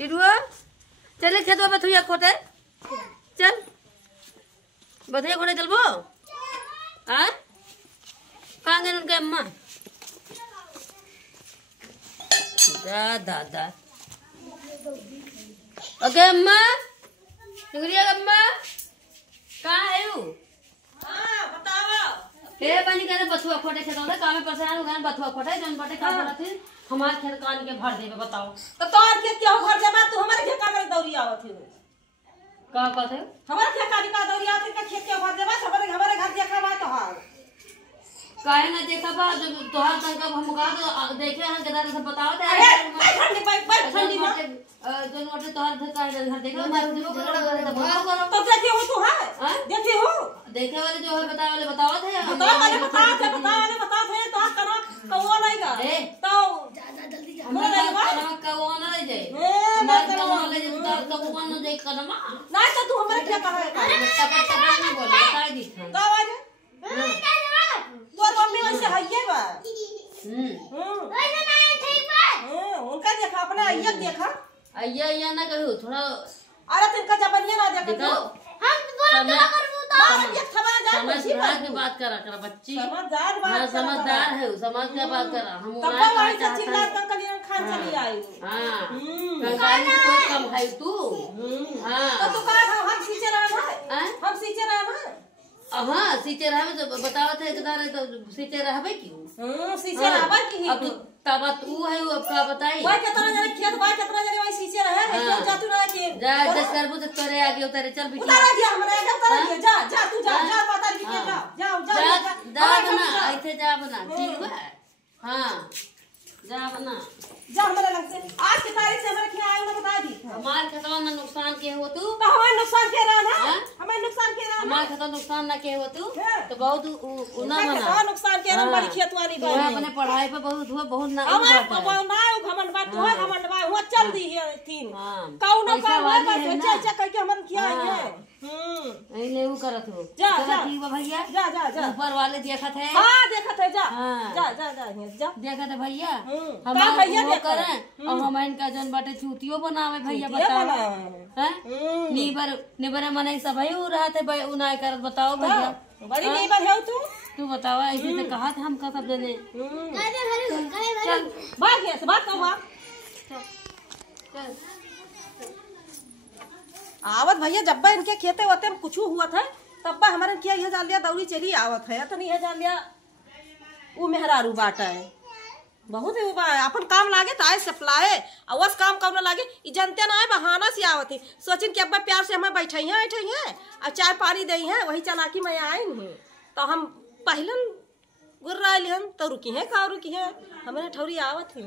टिडुआ चले खेतवा बथुया खोटे चल बथुया खोटे चलबो आ कहाँ गए उनके अम्मा दादा ओके अम्मा शुक्रिया अम्मा कहाँ है यू हे पानी करे बथुआ खोटे खेत होता काम में परेशान हो गए बथुआ खोटे जन बटे का बोला थी हमारे खेत कान के भर देबे बताओ तो तोर खेत क्यों भर देबा तू हमारे खेत का दौरी आवत है का कहते हमारे खेत का दौरी आवत है खेत क्यों भर देबा हमारे घर देखा बा तो हां काहे ना देखा बा जब तोहार तन का हम गा तो देखे हैं केदार से बताओ दे अरे ठंडी पर ठंडी में जो नोटे तोहार से काहे घर देखो मार दो तो देखे हो तू है देखे हो देखे वाले जो है बताओ वाले बताओ थे बता थे तो करो कौन आएगा तो ज्यादा जल्दी हमारा कौन ना ले जाए हमारा कौन ले जाए तो कौन ना जाए कनमा नहीं तो तू हमारे क्या कर रहा है टपट नहीं बोल काय दिख का आवाज तोर मम्मी वैसे हइये बा वैसे नहीं ठीक बा उनका देखा अपना आइया देखा आइया ना कहू थोड़ा अरे तिनका जबनिया ना देखो हम बोला क्या करूं तो समझदार की बात करा कर बच्ची समझदार है समझ के बात करा हम खान चली आई कोई कम है तू हाँ तो हम सींचे रहा हम सींचे रहा हाँ सींचे रहे बताओ थे तो सींचे रहे क्यों सींचे रहा की अब तब तू है अब का बताई भाई कितना जने खेत भाई कितना जने वही सींचे रहे है जा तू ना के जा जस करबो तो करे आगे उतारे चल बिटिया उतार दिया हमरा आगे उतार दिया जा जा तू जा पता नहीं के जा बना ऐसे जा बना ठीक बा हां जा बना जा हमारे लग से आज की तारीख से हमारे क्या आए ना बता दी हमारे खेतवा में नुकसान के हो तू तो हमारे नुकसान के रहा ना हमारे नुकसान के रहा हमारे खेतवा नुकसान ना के हो तू तो बहुत ना बना नुकसान के रहा बड़ी खेत वाली बा अपने पढ़ाई पे बहुत ना हमारे ना घमंड बात तो है घमंड बा वो चल दी है तीन कौन का है चाचा कह के हमन किया है नहीं वो करत हो जा जा ठीक बा भैया जा जा जा ऊपर वाले देखत है हां देखत है जा जा जा जा जा देखत है भैया हम भैया देख करें और हम इनका जन बाटे चूतियो बनावे भैया बताओ हैं निबर मने सब है उ रहते भाई उनाय करत बताओ भैया बड़ी निबर है तू बताओ ऐसे से कहा थे हम का सब जने चल भाग गया से बात कहो चल आवत भैया जब बा इनके खेते होते हम कुछ हुआ था तब बा हमारे किया यह जान लिया दौड़ी चली आवत है तो नहीं है जान लिया वो मेहरारू बाटा है बहुत ही अपन काम लागे तो आए सप्लाए और वस काम कब लागे ये जनते ना है बहाना से आवत है सोचिन कि अब्बा प्यार से हमें बैठाई है और चाय पानी दई है वही चलाकी मैं आई नहीं तो हम पहलन गुर्रा लिहन तो रुकी है का रुकी है हमारे ठौरी आवत ही